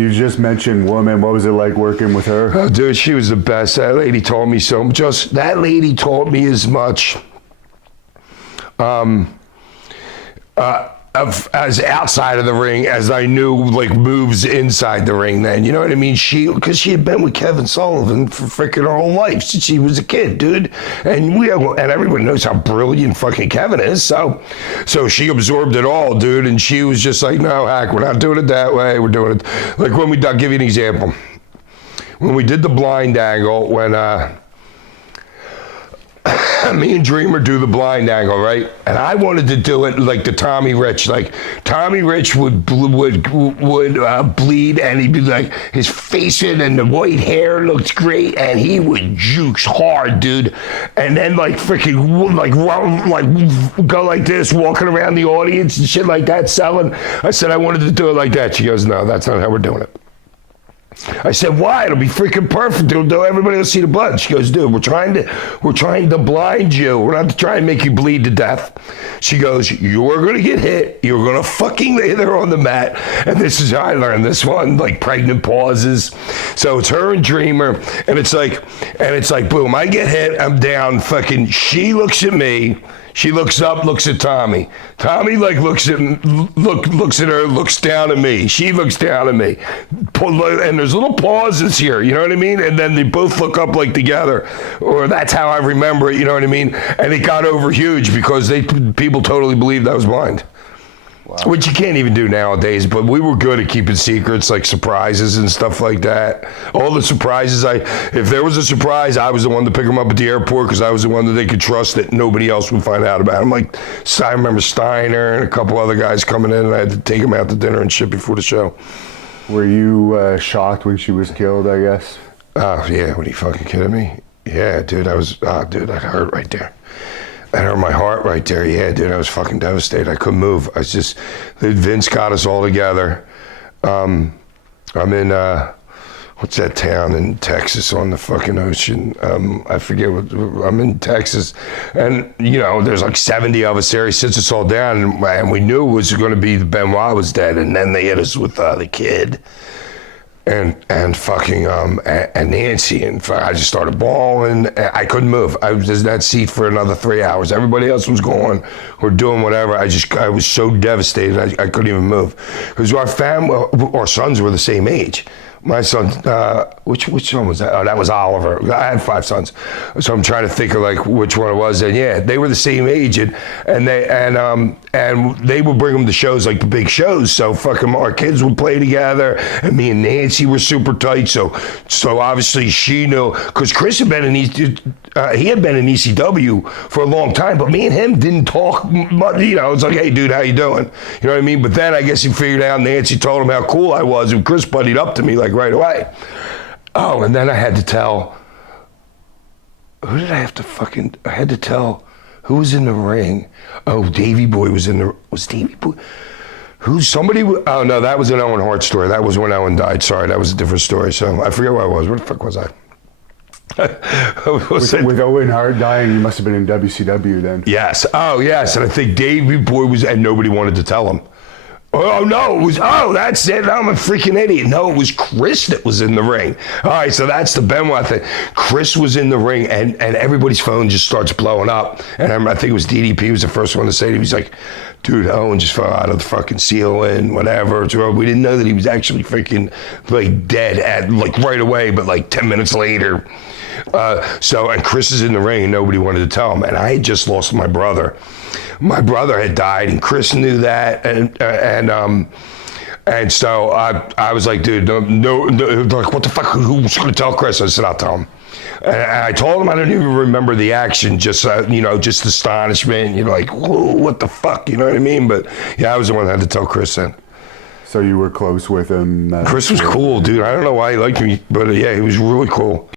You just mentioned woman. What was it like working with her? Oh, dude, she was the best. That lady taught me so much. That lady taught me as much as outside of the ring as I knew, like, moves inside the ring then. You know what I mean? Because she had been with Kevin Sullivan for freaking her whole life since she was a kid, dude. And everyone knows how brilliant fucking Kevin is. So she absorbed it all, dude. And she was just like, no, Hack, we're not doing it that way. We're doing it. Like I'll give you an example. When we did the blind angle, when me and Dreamer do the blind angle, right? And I wanted to do it like the Tommy Rich. Like Tommy Rich would bleed, and he'd be like, his face and the white hair looked great, and he would juice hard, dude. And then like freaking like go like this, walking around the audience and shit like that, selling. I said I wanted to do it like that. She goes, no, that's not how we're doing it. I said, why? It'll be freaking perfect. Everybody will see the blood. She goes, dude, we're trying to blind you. We're not trying to make you bleed to death. She goes, you're going to get hit. You're going to fucking lay there on the mat. And this is how I learned this one, like pregnant pauses. So it's her and Dreamer. And it's like, boom, I get hit. I'm down. Fucking, she looks at me. She looks up, looks at Tommy. Tommy like looks at her, looks down at me. She looks down at me. And there's little pauses here, you know what I mean? And then they both look up like together, or that's how I remember it, you know what I mean? And it got over huge because people totally believed I was blind. Wow. Which you can't even do nowadays, but we were good at keeping secrets, like surprises and stuff like that. All the surprises, if there was a surprise, I was the one to pick them up at the airport because I was the one that they could trust that nobody else would find out about. I remember Steiner and a couple other guys coming in, and I had to take them out to dinner and shit before the show. Were you shocked when she was killed, I guess? Oh, yeah, what, are you fucking kidding me? Yeah, dude, that hurt right there. That hurt my heart right there. Yeah, dude, I was fucking devastated. I couldn't move. Vince got us all together. I'm in, what's that town in Texas on the fucking ocean? I forget I'm in Texas. And, there's like 70 of us there. He sits us all down, and we knew it was going to be Benoit was dead. And then they hit us with the kid. And fucking and Nancy, and I just started bawling. I couldn't move. I was in that seat for another 3 hours. Everybody else was going or doing whatever. I was so devastated. I couldn't even move because our sons were the same age. My son, which son was that? Oh, that was Oliver. I had 5 sons, so I'm trying to think of like which one it was. And yeah, they were the same age, and they would bring them to shows, like the big shows. So fucking our kids would play together, and me and Nancy were super tight. So obviously she knew, because Chris had been he had been in ECW for a long time, but me and him didn't talk much. It's like, hey dude, how you doing? You know what I mean? But then I guess he figured out. Nancy told him how cool I was, and Chris buddied up to me like right away. Oh, and then I had to tell, I had to tell who was in the ring. Oh, Davey Boy was Davey Boy? Oh no, that was an Owen Hart story. That was when Owen died. Sorry, that was a different story. So I forget where I was. Where the fuck was I? With Owen Hart dying, you must have been in WCW then. Yes. Oh, yes. And I think Davey Boy and nobody wanted to tell him. Oh, no, that's it. I'm a freaking idiot. No, it was Chris that was in the ring. All right, so that's the Benoit thing. Chris was in the ring, and everybody's phone just starts blowing up. And I think it was DDP was the first one to say it. He was like, dude, Owen just fell out of the fucking ceiling, whatever. We didn't know that he was actually freaking, like, dead at, like, right away, but, like, 10 minutes later. And Chris is in the ring, and nobody wanted to tell him. And I had just lost my brother. My brother had died, and Chris knew that, and so I was like, dude, no, like, what the fuck? Who's going to tell Chris? I said, I'll tell him. And I told him I don't even remember the action, just just astonishment. Like, whoa, what the fuck? You know what I mean? But yeah, I was the one that had to tell Chris then. So you were close with him. Chris was cool, dude. I don't know why he liked me, but yeah, he was really cool.